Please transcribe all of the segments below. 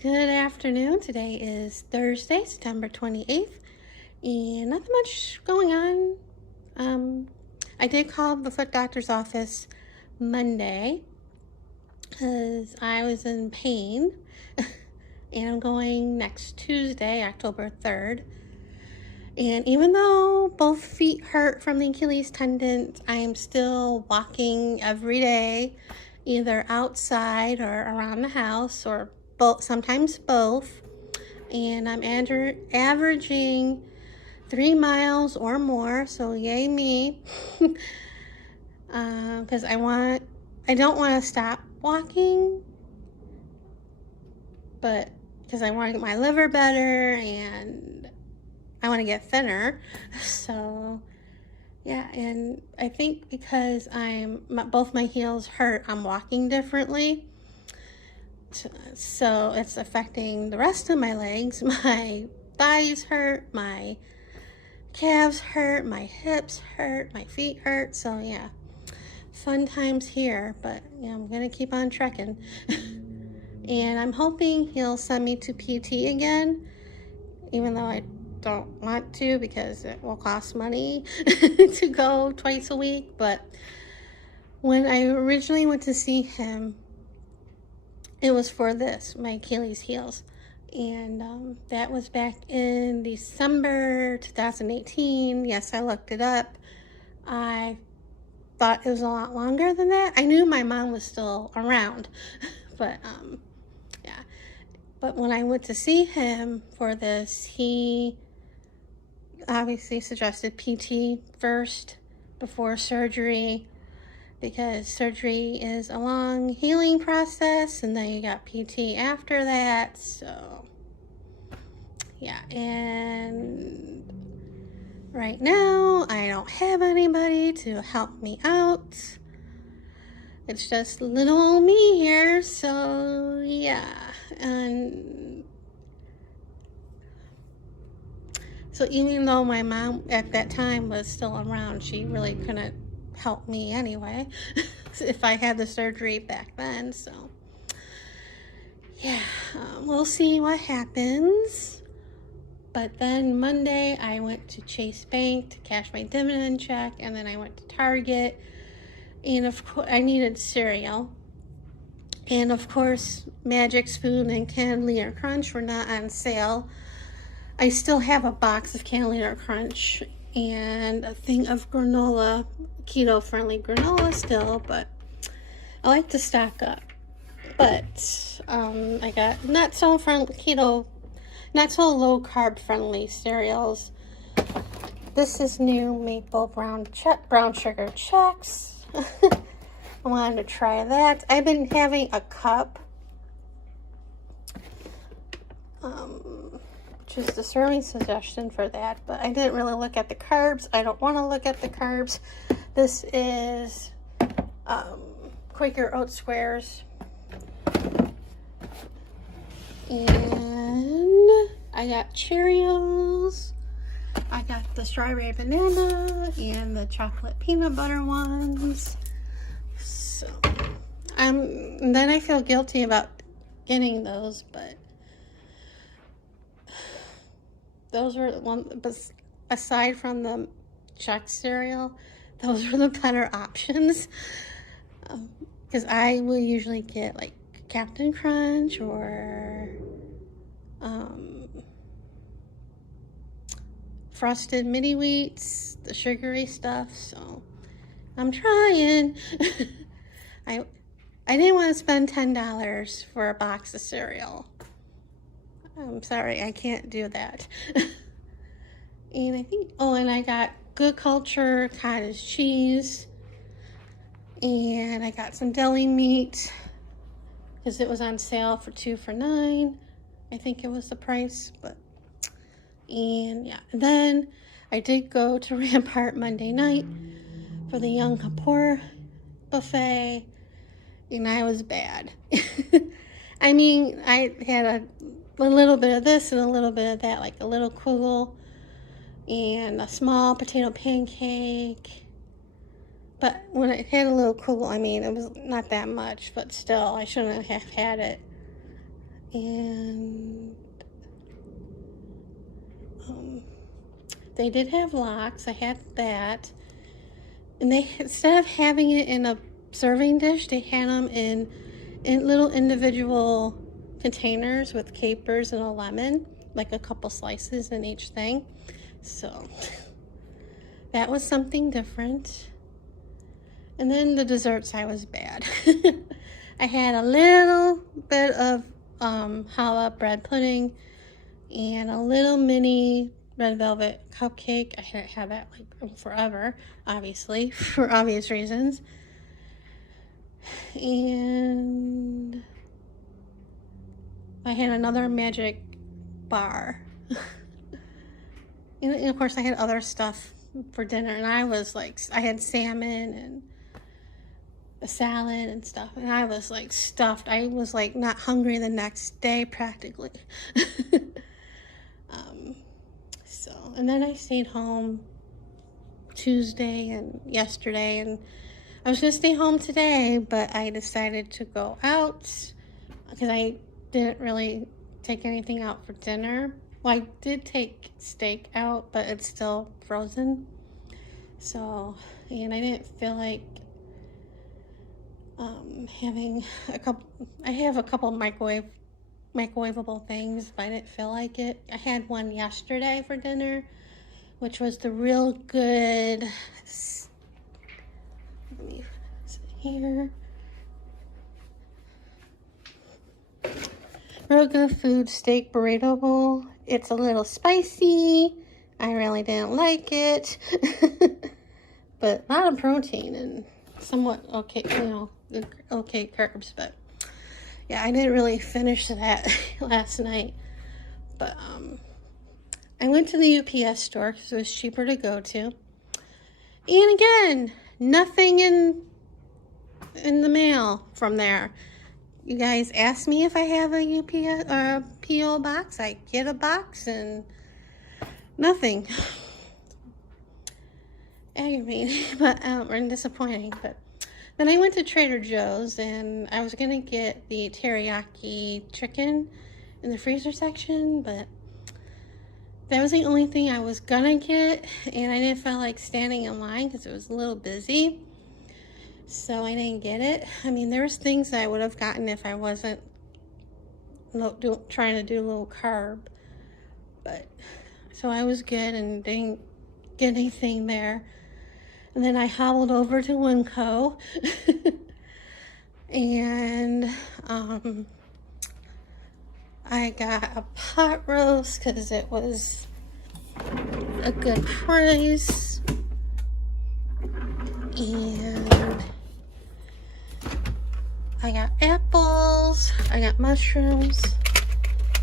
Good afternoon. Today is Thursday, September 28th, and nothing much going on. I did call the foot doctor's office Monday because I was in pain, and I'm going next Tuesday, October 3rd. And even though both feet hurt from the Achilles tendon, I am still walking every day, either outside or around the house, or both, sometimes both. And I'm averaging 3 miles or more, so yay me. Because I don't want to stop walking, but because I want to get my liver better and I want to get thinner. So yeah, and I think because both my heels hurt, I'm walking differently. So it's affecting the rest of my legs. My thighs hurt, my calves hurt, my hips hurt, my feet hurt. So yeah, fun times here, but yeah, I'm gonna keep on trekking. And I'm hoping he'll send me to PT again, even though I don't want to because it will cost money to go twice a week. But when I originally went to see him, it was for my Achilles heels. And that was back in December 2018. Yes, I looked it up. I thought it was a lot longer than that. I knew my mom was still around, but yeah. But when I went to see him for this, he obviously suggested PT first before surgery, because surgery is a long healing process, and then you got PT after that. So yeah, and right now I don't have anybody to help me out. It's just little old me here. So yeah, and so even though my mom at that time was still around, she really couldn't help me anyway if I had the surgery back then. So yeah, we'll see what happens. But then Monday I went to Chase Bank to cash my dividend check, and then I went to Target, and of course I needed cereal. And of course, Magic Spoon and Candy Crunch were not on sale. I still have a box of Candy Crunch and a thing of granola, keto-friendly granola still, but I like to stock up. But I got not so low carb friendly cereals. This is new maple brown sugar Chex. I wanted to try that. I've been having a cup, which is the serving suggestion for that, but I didn't really look at the carbs. I don't want to look at the carbs. This is Quaker Oat Squares. And I got Cheerios. I got the strawberry banana and the chocolate peanut butter ones. So then I feel guilty about getting those, but those were but aside from the Chex cereal, those were the better options. Because I will usually get like Captain Crunch or Frosted Mini Wheats, the sugary stuff. So I'm trying. I didn't want to spend $10 for a box of cereal. I'm sorry, I can't do that. And I think, and I got Good Culture cottage cheese, and I got some deli meat because it was on sale for 2 for $9. I think it was the price, and yeah. And then I did go to Rampart Monday night for the Yom Kippur buffet, and I was bad. I mean, I had a little bit of this and a little bit of that, like a little kugel and a small potato pancake. But when I had a little kugel, I mean, it was not that much, but still, I shouldn't have had it And they did have lox. I had that. And they, instead of having it in a serving dish, they had them in little individual containers with capers and a lemon, like a couple slices in each thing. So that was something different. And then the desserts, I was bad. I had a little bit of challah bread pudding and a little mini red velvet cupcake. I hadn't had that like forever, obviously, for obvious reasons. And I had another magic bar. And of course I had other stuff for dinner, and I was like, I had salmon and a salad and stuff, and I was like stuffed. I was like not hungry the next day practically. So, and then I stayed home Tuesday and yesterday, and I was gonna stay home today, but I decided to go out because I didn't really take anything out for dinner. Well, I did take steak out, but it's still frozen. So, and I didn't feel like having a couple. I have a couple microwavable things, but I didn't feel like it. I had one yesterday for dinner, which was the real good. Let me see here. Real good food steak burrito bowl. It's a little spicy. I really didn't like it. But a lot of protein and somewhat okay, okay carbs. But yeah, I didn't really finish that last night. But I went to the UPS store because it was cheaper to go to. And again, nothing in the mail from there. You guys asked me if I have a UPS or a PO box. I get a box and nothing. Aggravating, but and disappointing. But then I went to Trader Joe's and I was gonna get the teriyaki chicken in the freezer section, but that was the only thing I was gonna get, and I didn't feel like standing in line because it was a little busy. So I didn't get it. I mean, there was things I would have gotten if I wasn't trying to do low carb. But, so I was good and didn't get anything there. And then I hobbled over to Winco. And I got a pot roast because it was a good price. And I got apples, I got mushrooms,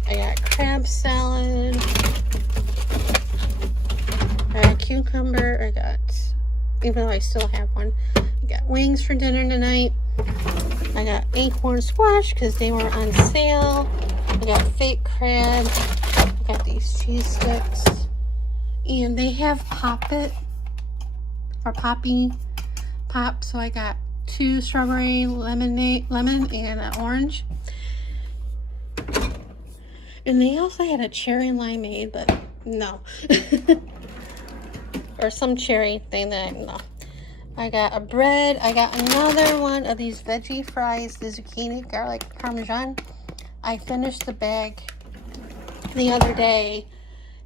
I got crab salad, I got cucumber, I got, even though I still have one, I got wings for dinner tonight. I got acorn squash because they were on sale. I got fake crab. I got these cheese sticks. And they have Poppy Pop, so I got 2 strawberry lemon and an orange. And they also had a cherry limeade, but no. Or some cherry thing that no. I got a bread. I got another one of these veggie fries, the zucchini garlic parmesan. I finished the bag the other day.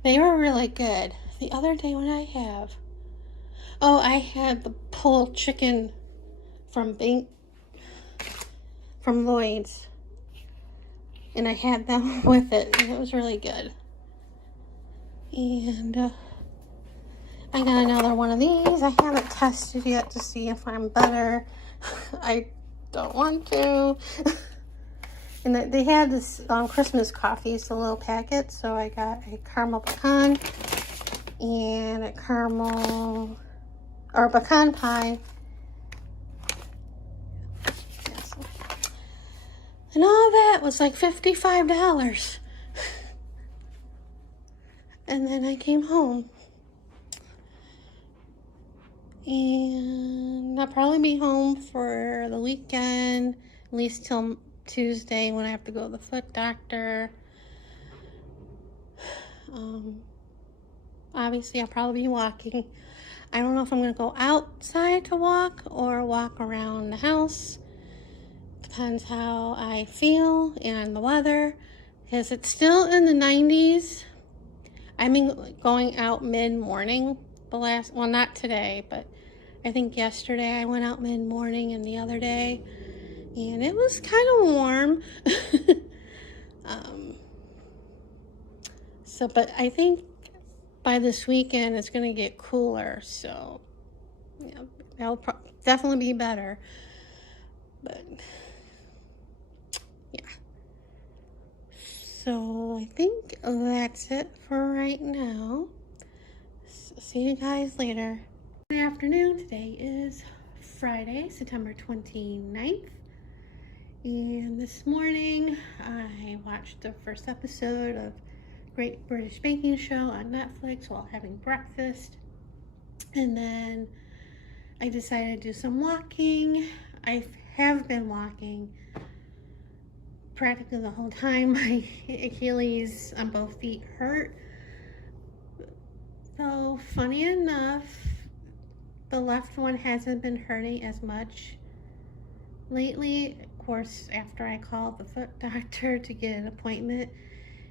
They were really good. The other day when I had the pulled chicken from Lloyd's, and I had them with it, and it was really good. And I got another one of these. I haven't tested yet to see if I'm better. I don't want to. And they had this Christmas coffee, it's a little packet, so I got a caramel pecan and a pecan pie. And all that was like $55. And then I came home. And I'll probably be home for the weekend, at least till Tuesday when I have to go to the foot doctor. Obviously, I'll probably be walking. I don't know if I'm going to go outside to walk or walk around the house. Depends how I feel and the weather, because it's still in the 90s. I mean, going out mid-morning well, not today, but I think yesterday I went out mid-morning and the other day, and it was kind of warm. But I think by this weekend it's going to get cooler, so yeah, that'll definitely be better. But yeah, so I think that's it for right now. So see you guys later. Good afternoon. Today is Friday, September 29th. And this morning I watched the first episode of Great British Baking Show on Netflix while having breakfast. And then I decided to do some walking. I have been walking practically the whole time. My Achilles on both feet hurt. So funny enough, the left one hasn't been hurting as much lately. Of course, after I called the foot doctor to get an appointment,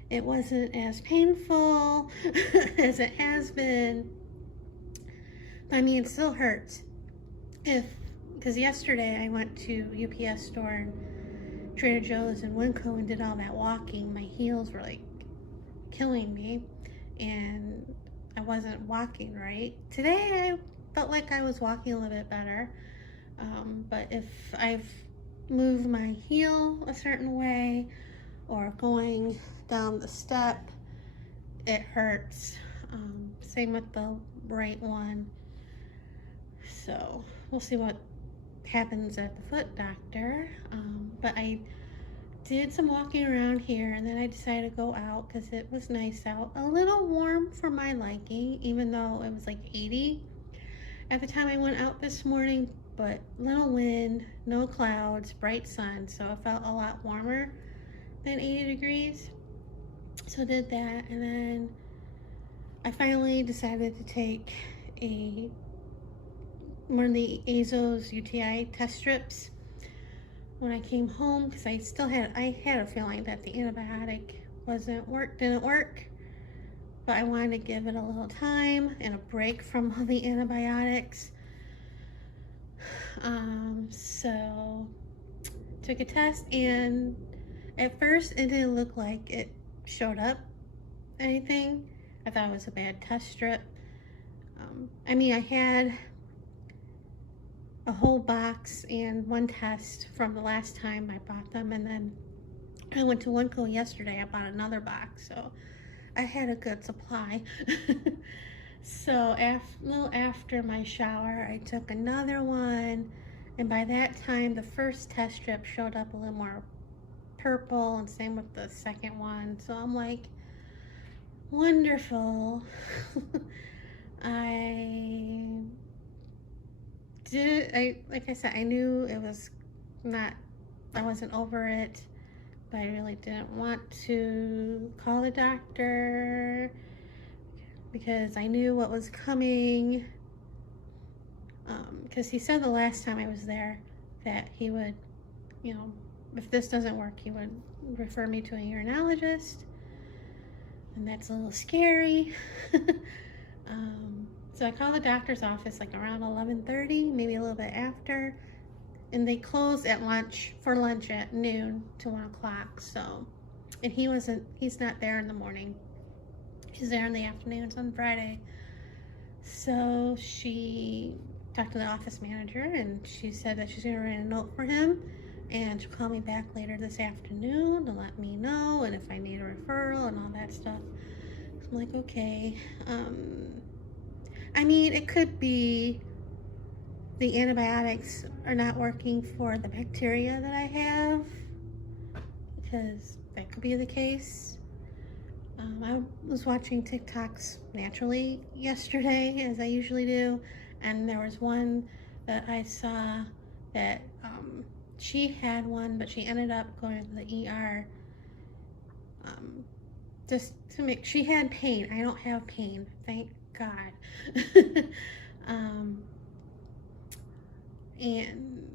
it wasn't as painful as it has been. I mean, it still hurts. Because yesterday I went to UPS store and Trader Joe's and Winco and did all that walking. My heels were like killing me and I wasn't walking right. Today I felt like I was walking a little bit better. But if I've moved my heel a certain way or going down the step, it hurts. Same with the right one. So we'll see what happens at the foot doctor. But I did some walking around here and then I decided to go out because it was nice out. A little warm for my liking, even though it was like 80 at the time I went out this morning, but little wind, no clouds, bright sun, so it felt a lot warmer than 80 degrees. So did that, and then I finally decided to take one of the Azos UTI test strips when I came home because I had a feeling that the antibiotic didn't work, but I wanted to give it a little time and a break from all the antibiotics. So took a test, and at first it didn't look like it showed up anything. I thought it was a bad test strip. I mean, I had a whole box and one test from the last time I bought them, and then I went to Winco yesterday. I bought another box, so I had a good supply. So a little after my shower, I took another one, and by that time the first test strip showed up a little more purple, and same with the second one. So I'm like, wonderful. Like I said, I knew it was not, I wasn't over it, but I really didn't want to call the doctor because I knew what was coming. Because he said the last time I was there that he would, if this doesn't work, he would refer me to a urologist, and that's a little scary. So I called the doctor's office like around 11:30, maybe a little bit after, and they close for lunch at noon to 1 o'clock. So, and he's not there in the morning. He's there in the afternoons on Friday. So she talked to the office manager and she said that she's gonna write a note for him and she'll call me back later this afternoon to let me know and if I need a referral and all that stuff. So I'm like, okay. I mean, it could be the antibiotics are not working for the bacteria that I have, because that could be the case. I was watching TikToks naturally yesterday, as I usually do, and there was one that I saw that she had one, but she ended up going to the ER just to make. She had pain. I don't have pain, thank God. um, and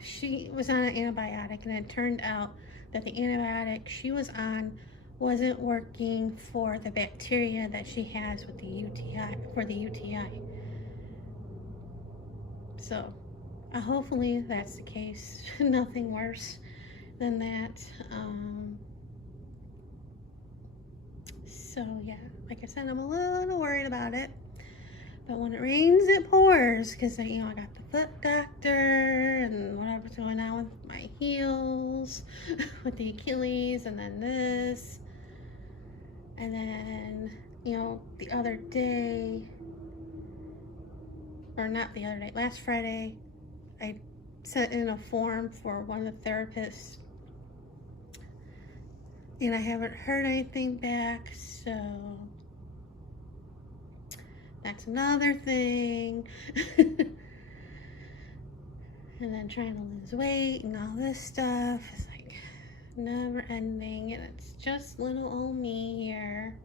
she was on an antibiotic, and it turned out that the antibiotic she was on wasn't working for the bacteria that she has with the UTI, for the UTI. So hopefully that's the case. Nothing worse than that. So yeah, like I said, I'm a little worried about it. But when it rains, it pours, because I got the foot doctor and whatever's going on with my heels, with the Achilles, and then this, and then the other day, or not the other day, last Friday, I sent in a form for one of the therapists, and I haven't heard anything back, so that's another thing. And then trying to lose weight and all this stuff is like never ending, and it's just little old me here.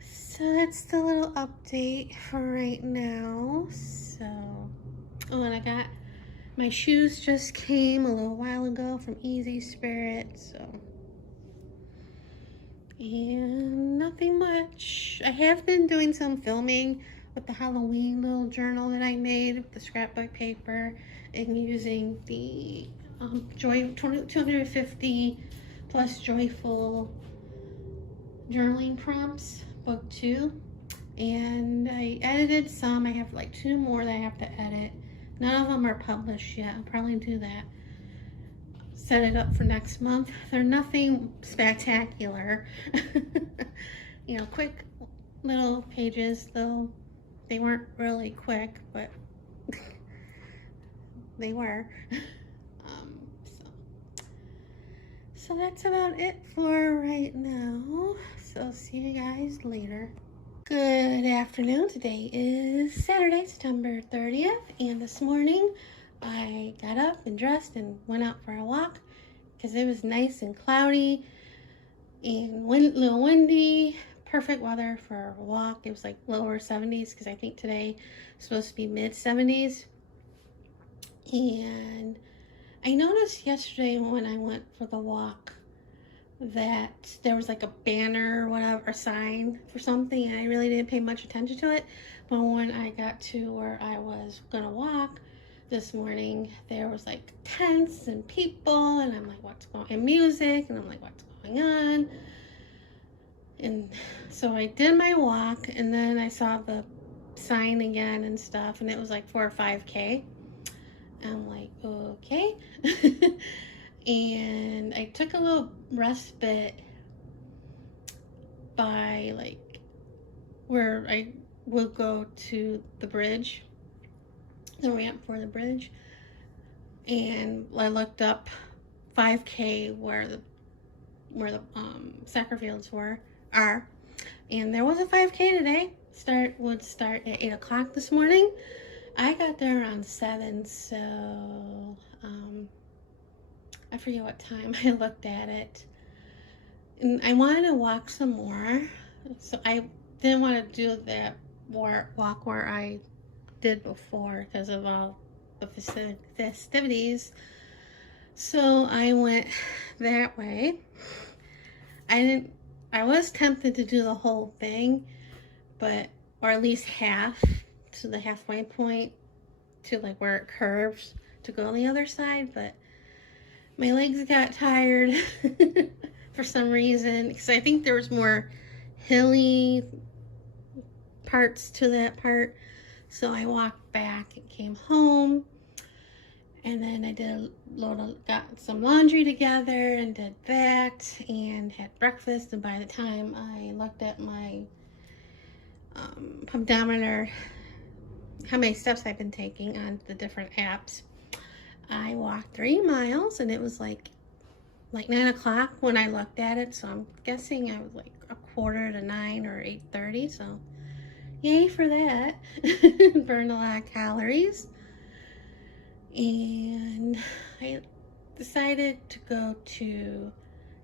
So that's the little update for right now. So, oh, and I got my shoes just came a little while ago from Easy Spirit, so, and nothing much. I have been doing some filming with the Halloween little journal that I made with the scrapbook paper, and using the Joy 250 plus joyful journaling prompts, book 2. And I edited some. I have like 2 more that I have to edit. None of them are published yet. I'll probably do that. Set it up for next month. They're nothing spectacular. Quick little pages, though they weren't really quick, but they were. So that's about it for right now. So see you guys later. Good afternoon. Today is Saturday, September 30th, and this morning I got up and dressed and went out for a walk because it was nice and cloudy and a little windy. Perfect weather for a walk. It was like lower 70s, because I think today is supposed to be mid 70s. And I noticed yesterday when I went for the walk that there was like a banner or whatever, a sign for something, and I really didn't pay much attention to it. But when I got to where I was gonna walk this morning, there was like tents and people, and I'm like, what's going on? And music, and I'm like, what's going on? And so I did my walk, and then I saw the sign again and stuff, and it was like for a 5K. I'm like, okay. And I took a little respite by like where I will go to the bridge, the ramp for the bridge, and I looked up 5K where the soccer fields are, and there was a 5K today. Would start at 8 o'clock this morning. I got there around 7, so I forget what time I looked at it. And I wanted to walk some more, so I didn't want to do that walk where I did before because of all the festivities. So I went that way. I was tempted to do the whole thing, but, or at least half, to the halfway point, to like where it curves to go on the other side, but my legs got tired for some reason, because I think there was more hilly parts to that part. So I walked back and came home, and then I got some laundry together and did that and had breakfast. And by the time I looked at my pedometer, how many steps I've been taking on the different apps, I walked 3 miles, and it was like 9 o'clock when I looked at it. So I'm guessing I was like 8:45 or 8:30. So yay for that. Burned a lot of calories. And I decided to go to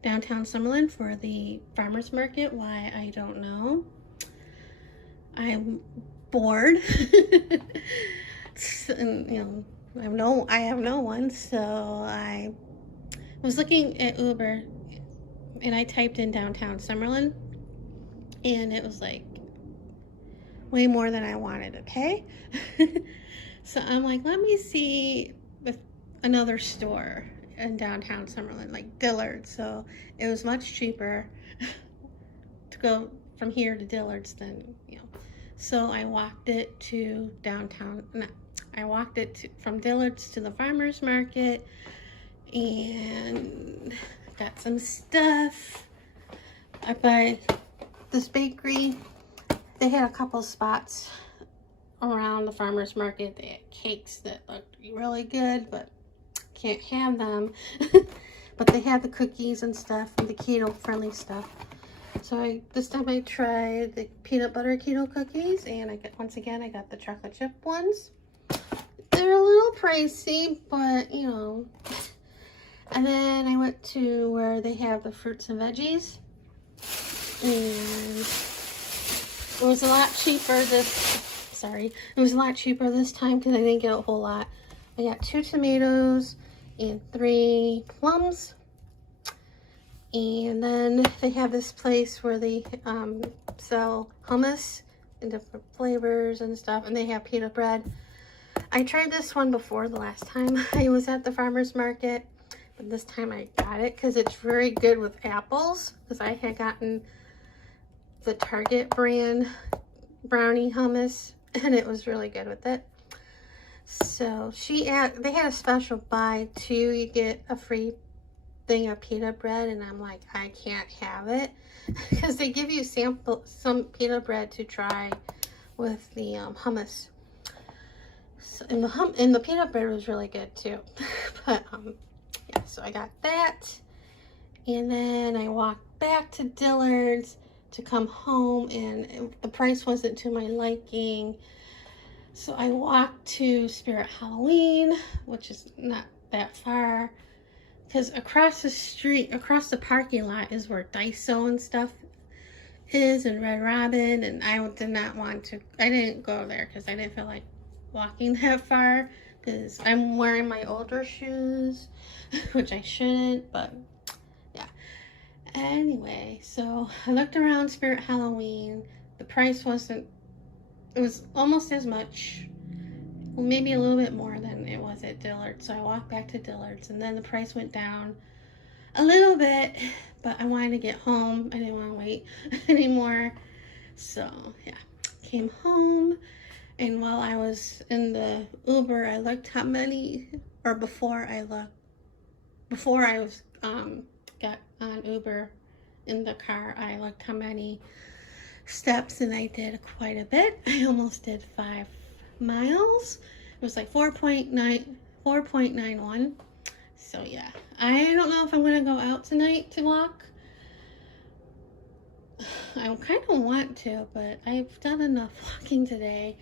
downtown Summerlin for the farmer's market. Why, I don't know. I'm bored. And, I have no one, so I was looking at Uber and I typed in downtown Summerlin and it was like way more than I wanted, okay? So I'm like, let me see if another store in downtown Summerlin, like Dillard's. So it was much cheaper to go from here to Dillard's than, So I walked it to downtown, no, I walked it from Dillard's to the farmer's market and got some stuff. I buy this bakery. They had a couple spots around the farmer's market. They had cakes that looked really good, but can't have them. But they had the cookies and stuff, and the keto friendly stuff. So this time I tried the peanut butter keto cookies, and once again I got the chocolate chip ones. They're a little pricey, but And then I went to where they have the fruits and veggies, and it was a lot cheaper it was a lot cheaper this time because I didn't get a whole lot. I got 2 tomatoes and 3 plums. And then they have this place where they sell hummus in different flavors and stuff, and they have pita bread. I tried this one before the last time I was at the farmer's market, but this time I got it because it's very good with apples, because I had gotten the Target brand brownie hummus and it was really good with it. So they had a special buy 2, you get a free thing of pita bread, and I'm like, I can't have it because they give you some pita bread to try with the hummus. So, and the peanut bread was really good too. But yeah, so I got that, and then I walked back to Dillard's to come home, and the price wasn't to my liking. So I walked to Spirit Halloween, which is not that far, because across the parking lot is where Daiso and stuff is, and Red Robin, and I didn't go there because I didn't feel like walking that far, because I'm wearing my older shoes, which I shouldn't, but yeah. Anyway, so I looked around Spirit Halloween. The price it was almost as much, maybe a little bit more than it was at Dillard's. So I walked back to Dillard's, and then the price went down a little bit, but I wanted to get home. I didn't want to wait anymore. So yeah, came home, and while I was in the Uber, I looked how many, or before I got on Uber in the car, I looked how many steps, and I did quite a bit. I almost did 5 miles. It was like 4.91. So yeah, I don't know if I'm gonna go out tonight to walk. I kind of want to, but I've done enough walking today.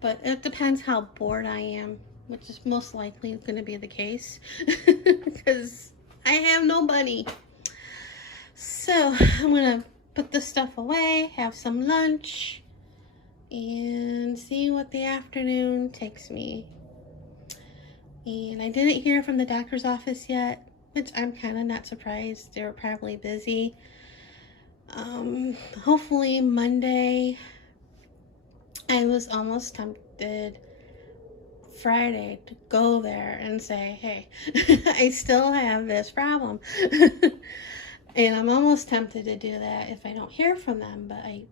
But it depends how bored I am, which is most likely going to be the case because I have nobody. So I'm gonna put this stuff away, have some lunch, and see what the afternoon takes me. And I didn't hear from the doctor's office yet, which I'm kind of not surprised. They were probably busy. Hopefully Monday. I was almost tempted Friday to go there and say, hey, I still have this problem. And I'm almost tempted to do that if I don't hear from them, but I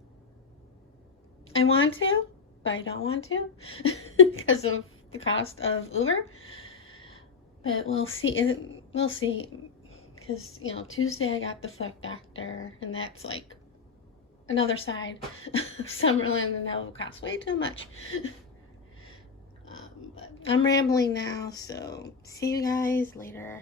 want to, but I don't want to because of the cost of Uber. But we'll see. We'll see. Because, Tuesday I got the foot doctor, and that's like another side of Summerlin, and that will cost way too much. But I'm rambling now, so see you guys later.